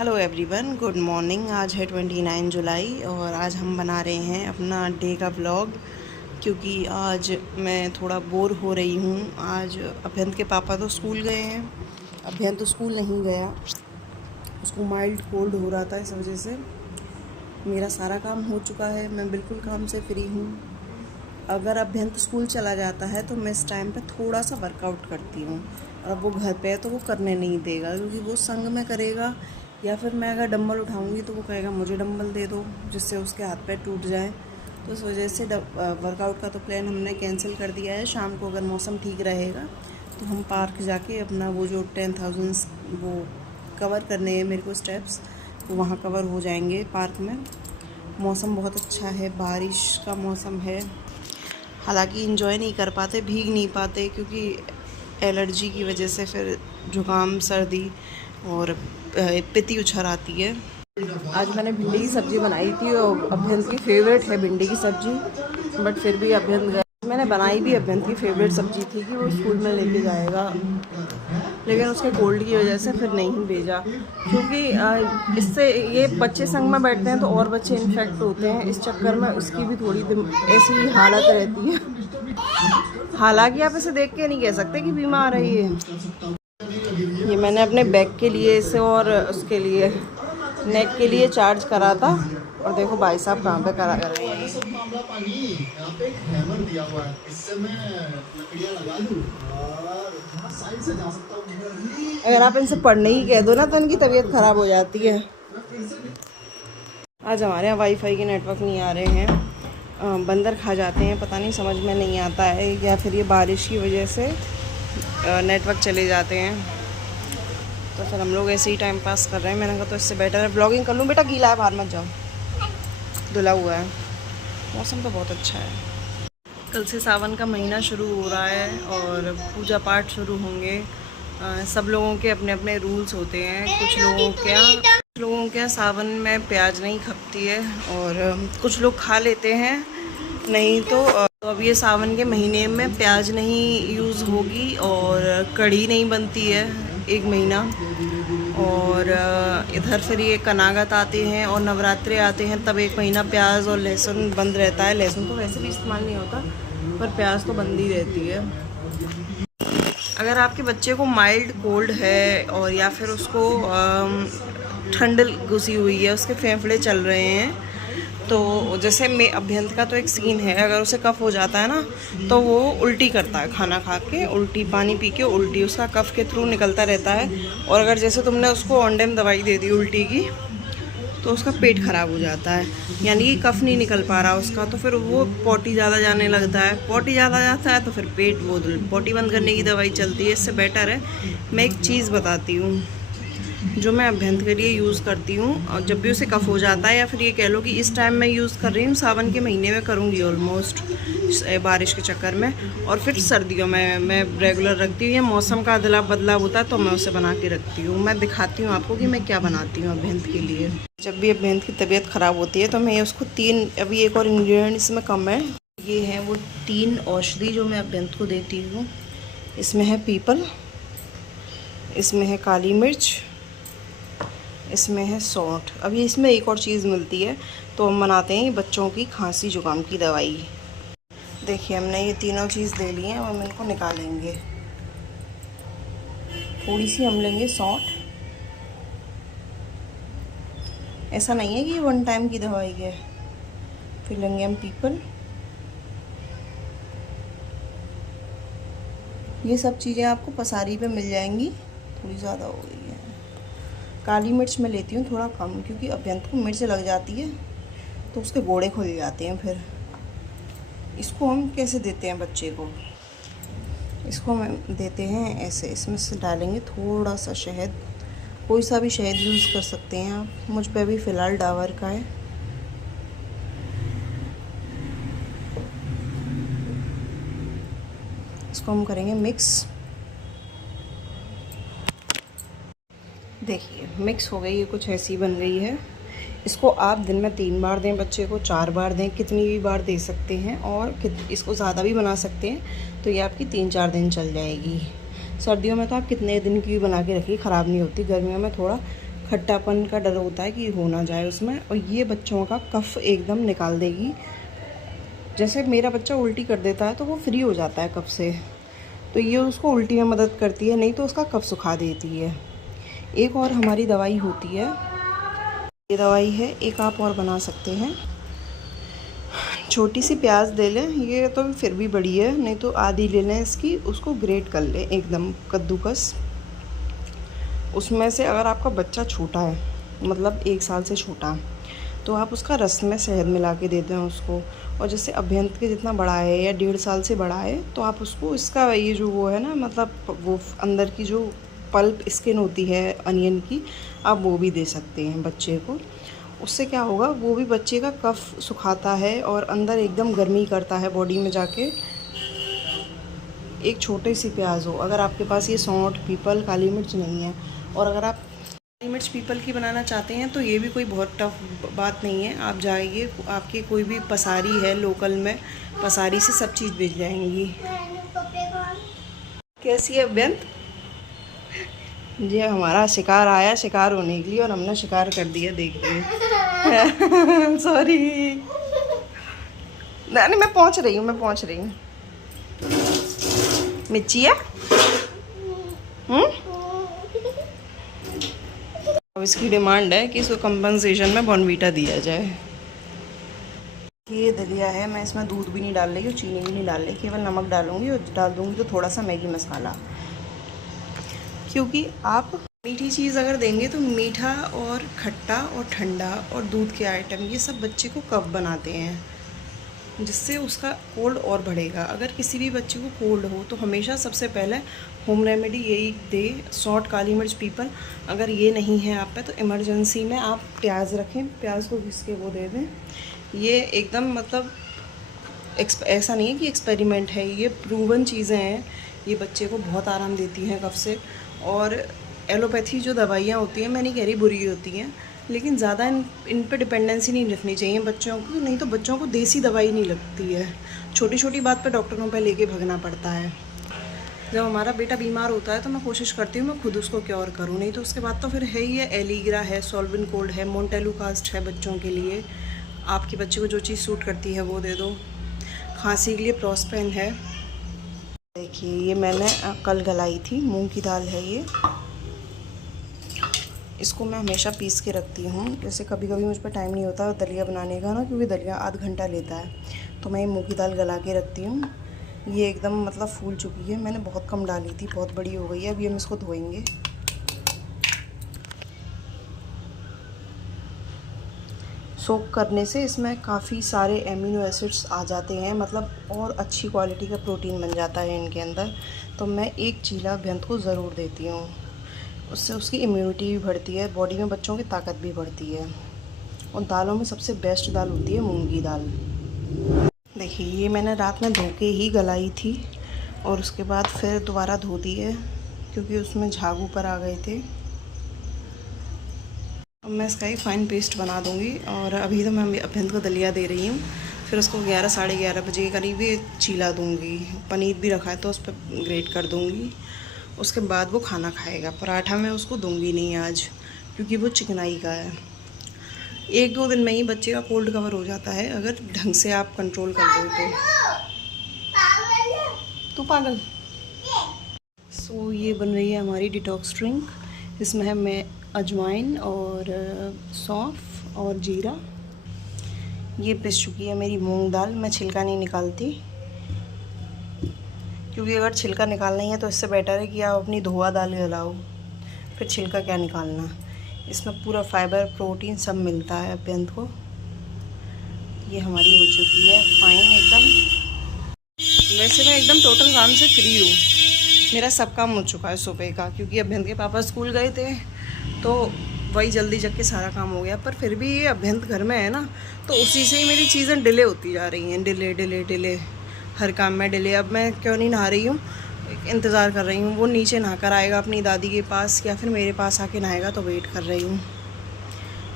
Hello everyone, good morning. आज है 29 जुलाई और आज हम बना रहे हैं अपना डे का व्लॉग। क्योंकि आज मैं थोड़ा बोर हो रही हूँ। आज अभ्यंत के पापा तो स्कूल गए हैं, अभ्यंत तो स्कूल नहीं गया, उसको माइल्ड कोल्ड हो रहा था। इस वजह से मेरा सारा काम हो चुका है, मैं बिल्कुल काम से फ्री हूँ। अगर अभ्यंत स्कूल चला जाता है तो मैं इस टाइम पे थोड़ा सा वर्कआउट करती हूँ, और अब वो घर पे है तो वो करने नहीं देगा, क्योंकि वो संग में करेगा। या फिर मैं अगर डंबल उठाऊंगी तो वो कहेगा मुझे डंबल दे दो, जिससे उसके हाथ पैर टूट जाए। तो इस वजह से वर्कआउट का तो प्लान हमने कैंसिल कर दिया है। शाम को अगर मौसम ठीक रहेगा तो हम पार्क जाके अपना वो जो 10,000 वो कवर करने हैं मेरे को स्टेप्स, तो वहाँ कवर हो जाएंगे पार्क में। मौसम बहुत अच्छा है, बारिश का मौसम है। हालांकि इंजॉय नहीं कर पाते, भीग नहीं पाते, क्योंकि एलर्जी की वजह से फिर जुकाम, सर्दी और पित्ती उछर आती है। आज मैंने भिंडी की सब्ज़ी बनाई थी और अभ्यंत की फेवरेट है भिंडी की सब्ज़ी, बट फिर भी अभ्यंत गया। मैंने बनाई भी अभ्यंत की फेवरेट सब्ज़ी थी कि वो स्कूल में लेके जाएगा, लेकिन उसके कोल्ड की वजह से फिर नहीं भेजा। क्योंकि इससे ये बच्चे संग में बैठते हैं तो और बच्चे इन्फेक्ट होते हैं, इस चक्कर में उसकी भी थोड़ी ऐसी हालत रहती है। हालांकि आप इसे देख के नहीं कह सकते कि बीमार है ये मैंने अपने बैग के लिए इसे और उसके लिए नेक के लिए चार्ज करा था, और देखो भाई साहब कहाँ पे करा कर रहे हैं। अगर आप इनसे पढ़ने ही कह दो ना तो इनकी तबीयत ख़राब हो जाती है। आज हमारे यहाँ वाईफाई के नेटवर्क नहीं आ रहे हैं, बंदर खा जाते हैं, पता नहीं समझ में नहीं आता है, या फिर ये बारिश की वजह से नेटवर्क चले जाते हैं। तो फिर हम लोग ऐसे ही टाइम पास कर रहे हैं। मैंने कहा तो इससे बेटर है ब्लॉगिंग कर लूँ। बेटा गीला है, बाहर मत जाओ, धुला हुआ है। मौसम तो बहुत अच्छा है। कल से सावन का महीना शुरू हो रहा है और पूजा पाठ शुरू होंगे। सब लोगों के अपने अपने रूल्स होते हैं। कुछ लोगों के सावन में प्याज नहीं खपती है, और कुछ लोग खा लेते हैं। नहीं तो अब ये सावन के महीने में प्याज नहीं यूज़ होगी और कढ़ी नहीं बनती है 1 महीना। और इधर फिर ये कनागत आते हैं और नवरात्रे आते हैं, तब 1 महीना प्याज और लहसुन बंद रहता है। लहसुन तो वैसे भी इस्तेमाल नहीं होता, पर प्याज तो बंद ही रहती है। अगर आपके बच्चे को माइल्ड कोल्ड है और या फिर उसको ठंड घुसी हुई है, उसके फेफड़े चल रहे हैं, तो जैसे अभ्यंत का तो एक सीन है, अगर उसे कफ हो जाता है ना तो वो उल्टी करता है, खाना खा के उल्टी, पानी पी के उल्टी, उसका कफ के थ्रू निकलता रहता है। और अगर जैसे तुमने उसको ऑन टाइम दवाई दे दी उल्टी की, तो उसका पेट ख़राब हो जाता है, यानी कि कफ नहीं निकल पा रहा उसका, तो फिर वो पोटी ज़्यादा जाने लगता है। पोटी ज़्यादा जाता है तो फिर पोटी बंद करने की दवाई चलती है। इससे बेटर है, मैं एक चीज़ बताती हूँ जो मैं अभ्यंत के लिए यूज़ करती हूँ, और जब भी उसे कफ हो जाता है, या फिर ये कह लो कि इस टाइम मैं यूज़ कर रही हूँ, सावन के महीने में करूँगी ऑलमोस्ट बारिश के चक्कर में, और फिर सर्दियों में मैं रेगुलर रखती हूँ। या मौसम का अदला बदलाव होता है तो मैं उसे बना के रखती हूँ। मैं दिखाती हूँ आपको कि मैं क्या बनाती हूँ अभ्यंत के लिए। जब भी अभ्यंत की तबीयत ख़राब होती है तो मैं उसको 3, अभी एक और इंग्रेडिएंट इसमें कम है, ये है वो 3 औषधि जो मैं अभ्यंत को देती हूँ। इसमें है पीपल, इसमें है काली मिर्च, इसमें है सौंठ। अभी इसमें एक और चीज़ मिलती है, तो हम बनाते हैं बच्चों की खांसी जुकाम की दवाई। देखिए हमने ये तीनों चीज़ ले ली हैं, हम इनको निकालेंगे। थोड़ी सी हम लेंगे सौंठ, ऐसा नहीं है कि ये 1 टाइम की दवाई है। फिर लेंगे हम पीपल। ये सब चीज़ें आपको पसारी पे मिल जाएंगी, थोड़ी ज़्यादा हो गई है। काली मिर्च मैं लेती हूँ थोड़ा कम, क्योंकि अभ्यंत को मिर्च लग जाती है तो उसके गोड़े खुल जाते हैं। फिर इसको हम कैसे देते हैं बच्चे को, इसको हम देते हैं ऐसे, इसमें से डालेंगे थोड़ा सा शहद, कोई सा भी शहद यूज़ कर सकते हैं आप, मुझ पे अभी फ़िलहाल डाबर का है। इसको हम करेंगे मिक्स। देखिए मिक्स हो गई, ये कुछ ऐसी बन गई है। इसको आप दिन में 3 बार दें बच्चे को, 4 बार दें, कितनी भी बार दे सकते हैं, और इसको ज़्यादा भी बना सकते हैं, तो ये आपकी 3-4 दिन चल जाएगी। सर्दियों में तो आप कितने दिन की भी बना के रखिए, ख़राब नहीं होती। गर्मियों में थोड़ा खट्टापन का डर होता है कि हो ना जाए उसमें। और ये बच्चों का कफ एकदम निकाल देगी। जैसे मेरा बच्चा उल्टी कर देता है तो वो फ्री हो जाता है कफ से, तो ये उसको उल्टी में मदद करती है, नहीं तो उसका कफ सुखा देती है। एक और हमारी दवाई होती है, ये दवाई है, एक आप और बना सकते हैं। छोटी सी प्याज ले लें, ये तो फिर भी बड़ी है, नहीं तो आधी ले लें इसकी, उसको ग्रेट कर लें एकदम कद्दूकस। उसमें से अगर आपका बच्चा छोटा है, मतलब 1 साल से छोटा, तो आप उसका रस में शहद मिला के देते हैं उसको। और जैसे अभ्यंत के जितना बड़ा है या 1.5 साल से बड़ा है, तो आप उसको इसका ये जो वो है ना, मतलब वो अंदर की जो पल्प स्किन होती है अनियन की, आप वो भी दे सकते हैं बच्चे को। उससे क्या होगा, वो भी बच्चे का कफ सुखाता है और अंदर एकदम गर्मी करता है बॉडी में जाके। एक छोटी सी प्याज हो, अगर आपके पास ये सौंठ, पीपल, काली मिर्च नहीं है, और अगर आप काली मिर्च पीपल की बनाना चाहते हैं तो ये भी कोई बहुत टफ बात नहीं है। आप जाइए, आपके कोई भी पसारी है लोकल में, पसारी से सब चीज़ बेच जाएंगी। कैसी है बेंत? ये हमारा शिकार आया शिकार होने के लिए, और हमने शिकार कर दिया, देखिए। सॉरी। नहीं, मैं पहुंच रही हूँ। मिर्ची है। अब इसकी डिमांड है कि इसको कंपनसेशन में बॉर्नवीटा दिया जाए। ये दलिया है, मैं इसमें दूध भी नहीं डाल रही और चीनी भी नहीं डाल रही, केवल नमक डालूंगी, और डाल दूंगी तो थोड़ा सा मैगी मसाला। क्योंकि आप मीठी चीज़ अगर देंगे तो मीठा और खट्टा और ठंडा और दूध के आइटम, ये सब बच्चे को कफ बनाते हैं, जिससे उसका कोल्ड और बढ़ेगा। अगर किसी भी बच्चे को कोल्ड हो तो हमेशा सबसे पहले होम रेमेडी यही दे, सौंठ, काली मिर्च, पीपल। अगर ये नहीं है आप पे तो इमरजेंसी में आप प्याज रखें, प्याज को घिस के वो दे दें। ये एकदम मतलब ऐसा नहीं है कि एक्सपेरिमेंट है, ये प्रूवन चीज़ें हैं। ये बच्चे को बहुत आराम देती हैं कफ से। और एलोपैथी जो दवाइयाँ होती हैं, मैं नहीं कह रही बुरी होती हैं, लेकिन ज़्यादा इन पे डिपेंडेंसी नहीं रखनी चाहिए बच्चों को, नहीं तो बच्चों को देसी दवाई नहीं लगती है। छोटी छोटी बात पे डॉक्टरों पे लेके भागना पड़ता है। जब हमारा बेटा बीमार होता है तो मैं कोशिश करती हूँ मैं खुद उसको क्योर करूँ, नहीं तो उसके बाद तो फिर है ही है, एलीग्रा है, सॉल्विन कोल्ड है, मोन्टेलुकास्ट है बच्चों के लिए। आपके बच्चे को जो चीज़ सूट करती है वो दे दो। खांसी के लिए प्रोस्पेन है। देखिए, ये मैंने कल गलाई थी, मूंग की दाल है ये। इसको मैं हमेशा पीस के रखती हूँ, जैसे कभी कभी मुझ पर टाइम नहीं होता दलिया बनाने का ना, क्योंकि दलिया आध घंटा लेता है, तो मैं ये मूंग की दाल गला के रखती हूँ। ये एकदम मतलब फूल चुकी है, मैंने बहुत कम डाली थी, बहुत बड़ी हो गई है। अभी हम इसको धोएंगे। सोक करने से इसमें काफ़ी सारे एमिनो एसिड्स आ जाते हैं, मतलब और अच्छी क्वालिटी का प्रोटीन बन जाता है इनके अंदर। तो मैं एक चीला अभ्यंत को ज़रूर देती हूँ, उससे उसकी इम्यूनिटी भी बढ़ती है, बॉडी में बच्चों की ताकत भी बढ़ती है। और दालों में सबसे बेस्ट दाल होती है मूंगी दाल। देखिए, ये मैंने रात में धो के ही गलाई थी, और उसके बाद फिर दोबारा धो दी है, क्योंकि उसमें झाग ऊपर आ गए थे। अब मैं इसका ही फाइन पेस्ट बना दूँगी। और अभी तो मैं अभ्यंत को दलिया दे रही हूँ, फिर उसको 11 साढ़े 11 बजे के करीब चीला दूँगी। पनीर भी रखा है तो उस पर ग्रेट कर दूँगी। उसके बाद वो खाना खाएगा। पराठा मैं उसको दूंगी नहीं आज, क्योंकि वो चिकनाई का है। 1-2 दिन में ही बच्चे का कोल्ड कवर हो जाता है, अगर ढंग से आप कंट्रोल कर दो तो। तू पागल। सो ये बन रही है हमारी डिटॉक्स ड्रिंक। इसमें है मैं अजवाइन और सौंफ और जीरा। ये पिस चुकी है मेरी मूंग दाल। मैं छिलका नहीं निकालती, क्योंकि अगर छिलका निकालना ही है तो इससे बेटर है कि आप अपनी धोआ दाल गलाओ, फिर छिलका क्या निकालना। इसमें पूरा फाइबर, प्रोटीन सब मिलता है अभ्यंत को। ये हमारी हो चुकी है फाइन एकदम। वैसे मैं एकदम टोटल काम से फ्री हूँ, मेरा सब काम हो चुका है सुबह का, क्योंकि अभ्यंत के पापा स्कूल गए थे तो वही जल्दी जग के सारा काम हो गया। पर फिर भी ये अभ्यंत घर में है ना, तो उसी से ही मेरी चीज़ें डिले होती जा रही हैं, डिले हर काम में डिले। अब मैं क्यों नहीं नहा रही हूँ, इंतज़ार कर रही हूँ, वो नीचे नहा कर आएगा अपनी दादी के पास या फिर मेरे पास आके नहाएगा, तो वेट कर रही हूँ।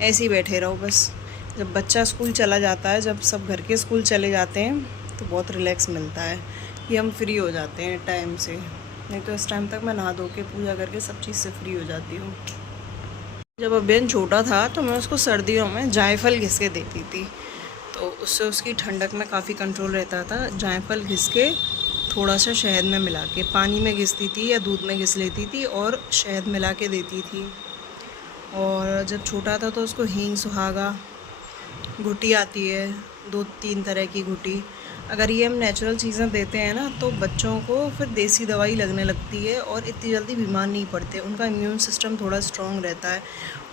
ऐसे ही बैठे रहो बस। जब बच्चा स्कूल चला जाता है, जब सब घर के स्कूल चले जाते हैं, तो बहुत रिलैक्स मिलता है कि हम फ्री हो जाते हैं टाइम से। नहीं तो इस टाइम तक मैं नहा धो के पूजा करके सब चीज़ से फ्री हो जाती हूँ। जब अभियान छोटा था तो मैं उसको सर्दियों में जायफल घिस के देती थी, तो उससे उसकी ठंडक में काफ़ी कंट्रोल रहता था। जायफल घिस के थोड़ा सा शहद में मिला के पानी में घिसती थी या दूध में घिस लेती थी और शहद मिला के देती थी। और जब छोटा था तो उसको हींग सुहागा घुटी आती है, 2-3 तरह की घुटी, अगर ये हम नेचुरल चीज़ें देते हैं ना तो बच्चों को फिर देसी दवाई लगने लगती है और इतनी जल्दी बीमार नहीं पड़ते, उनका इम्यून सिस्टम थोड़ा स्ट्रॉन्ग रहता है।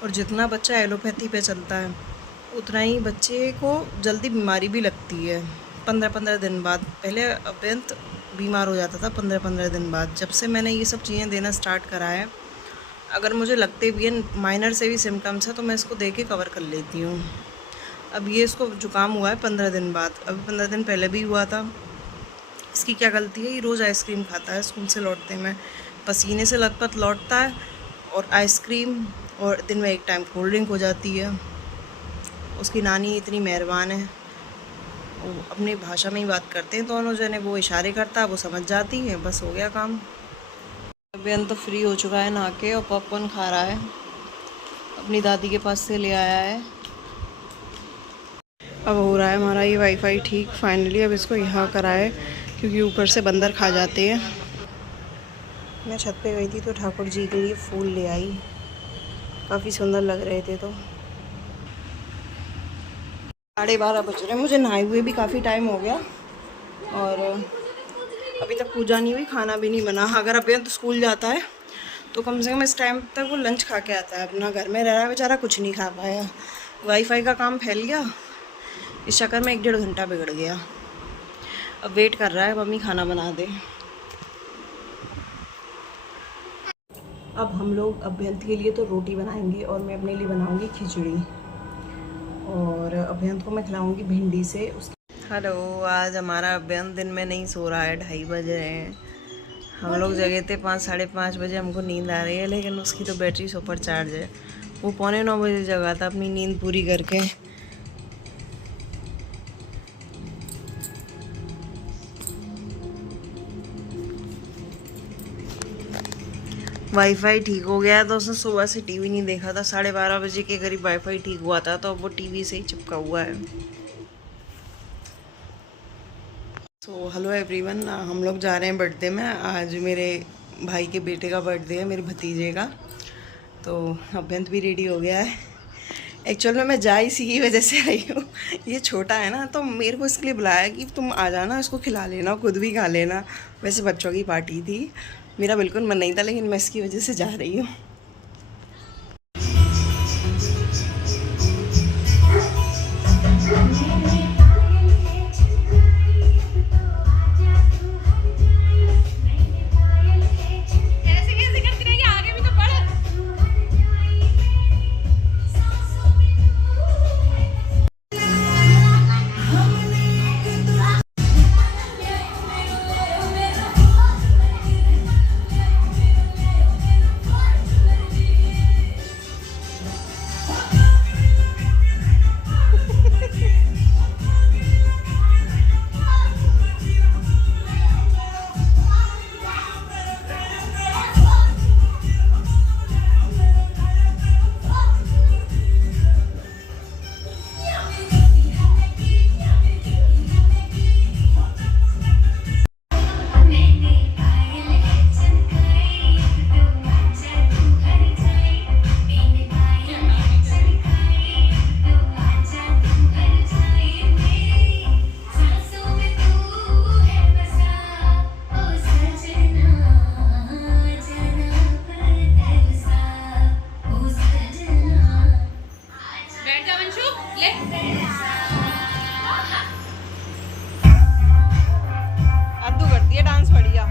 और जितना बच्चा एलोपैथी पे चलता है उतना ही बच्चे को जल्दी बीमारी भी लगती है 15-15 दिन बाद। पहले अत्यंत बीमार हो जाता था 15-15 दिन बाद। जब से मैंने ये सब चीज़ें देना स्टार्ट करा है, अगर मुझे लगते भी है माइनर से भी सिम्टम्स है तो मैं इसको दे के कवर कर लेती हूँ। अब ये इसको जुकाम हुआ है 15 दिन बाद, अभी 15 दिन पहले भी हुआ था। इसकी क्या गलती है, ये रोज़ आइसक्रीम खाता है स्कूल से लौटते में, पसीने से लथपथ लौटता है और आइसक्रीम, और दिन में एक टाइम कोल्ड ड्रिंक हो जाती है। उसकी नानी इतनी मेहरबान है, वो अपनी भाषा में ही बात करते हैं दोनों जने, वो इशारे करता है वो समझ जाती है, बस हो गया काम। बेन तो फ्री हो चुका है नहा के और पॉपकॉर्न खा रहा है, अपनी दादी के पास से ले आया है। अब हो रहा है हमारा ये वाईफाई ठीक फाइनली। अब इसको यहाँ कराए क्योंकि ऊपर से बंदर खा जाते हैं। मैं छत पे गई थी तो ठाकुर जी के लिए फूल ले आई, काफ़ी सुंदर लग रहे थे। तो 12:30 बज रहे हैं, मुझे नहाए हुए भी काफ़ी टाइम हो गया और अभी तक पूजा नहीं हुई, खाना भी नहीं बना। अगर अभी तो स्कूल जाता है तो कम से कम इस टाइम तक वो लंच खा के आता है, अपना घर में रह रहा है बेचारा, कुछ नहीं खा पाया। वाईफाई का काम फैल गया, इस चक्कर में 1-1.5 घंटा बिगड़ गया। अब वेट कर रहा है मम्मी खाना बना दे। अब हम लोग अभ्यंत के लिए तो रोटी बनाएंगे और मैं अपने लिए बनाऊंगी खिचड़ी, और अभ्यंत को मैं खिलाऊंगी भिंडी से। हेलो, आज हमारा अभ्यंत दिन में नहीं सो रहा है, 2:30 बज रहे हैं। हम लोग जगे थे 5-5:30 बजे, हमको नींद आ रही है, लेकिन उसकी तो बैटरी सुपर चार्ज है। वो 8:45 बजे जगा था अपनी नींद पूरी करके। वाईफाई ठीक हो गया तो उसने सुबह से टीवी नहीं देखा था, 12:30 बजे के करीब वाईफाई ठीक हुआ था, तो अब वो टीवी से ही चिपका हुआ है। सो हेलो एवरीवन, हम लोग जा रहे हैं बर्थडे में। आज मेरे भाई के बेटे का बर्थडे है, मेरे भतीजे का। तो अभ्यंत भी रेडी हो गया है। एक्चुअल में मैं जा इसी की वजह से आई हूँ, ये छोटा है ना, तो मेरे को इसके लिए बुलाया कि तुम आ जाना, इसको खिला लेना, खुद भी खा लेना। वैसे बच्चों की पार्टी थी, मेरा बिल्कुल मन नहीं था, लेकिन मैं इसकी वजह से जा रही हूँ। अद्दू करती है डांस बढ़िया।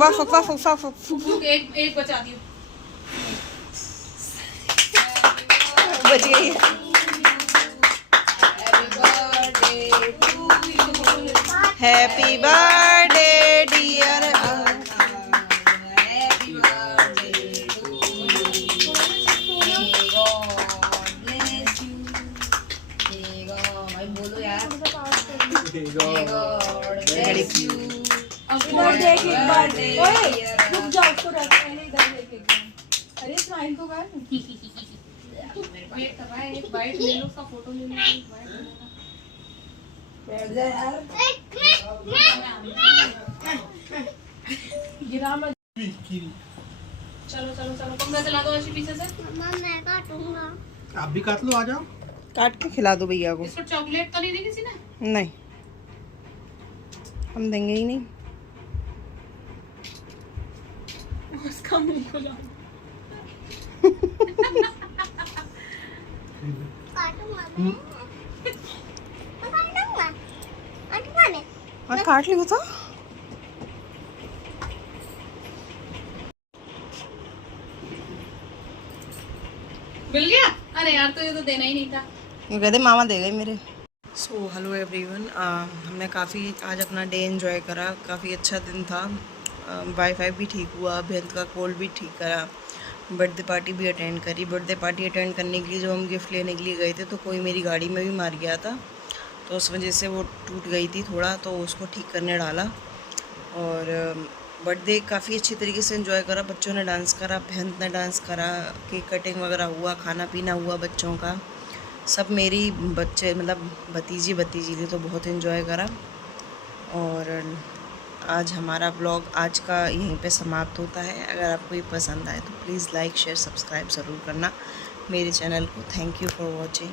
वाह वाह वाह वाह। एक बचा दी बच गई। Happy birthday dear. बोलो यार अरे स्माइल तो कर। वेट कर रहा है, एक बाइट ले लो, उसका फोटो ले लो, एक बाइट बैठ जा यार। गिरा मत। चलो चलो चलो, तुम मैं चला दो ऐसे पीछे से। मम्मा मैं काटूंगा। आप भी काट लो, आ जाओ। काट के खिला दो भैया को। इसको चॉकलेट तो नहीं दी किसी ने? नहीं, हम देंगे ही नहीं। उसका मुंह खुला। काटूंगा मैं। काटूंगा। काटूंगा मैं। और काट लियो तो। मिल गया? अरे यार, तो ये तो देना ही नहीं था। ये कहते मामा दे गए मेरे। सो हेलो एवरीवन, हमने काफ़ी आज अपना डे एंजॉय करा। काफ़ी अच्छा दिन था। वाईफाई भी ठीक हुआ, बेहद का कॉल भी ठीक करा, बर्थडे पार्टी भी अटेंड करी। बर्थडे पार्टी अटेंड करने के लिए जब हम गिफ्ट लेने के लिए गए थे तो कोई मेरी गाड़ी में भी मार गया था, तो उस वजह से वो टूट गई थी थोड़ा, तो उसको ठीक करने डाला। और बर्थडे काफ़ी अच्छी तरीके से एंजॉय करा। बच्चों ने डांस करा, बहन ने डांस करा, केक कटिंग वगैरह हुआ, खाना पीना हुआ बच्चों का। सब मेरी बच्चे मतलब भतीजी ने तो बहुत एंजॉय करा। और आज हमारा ब्लॉग आज का यहीं पे समाप्त होता है। अगर आपको ये पसंद आए तो प्लीज़ लाइक शेयर सब्सक्राइब ज़रूर करना मेरे चैनल को। Thank you for watching.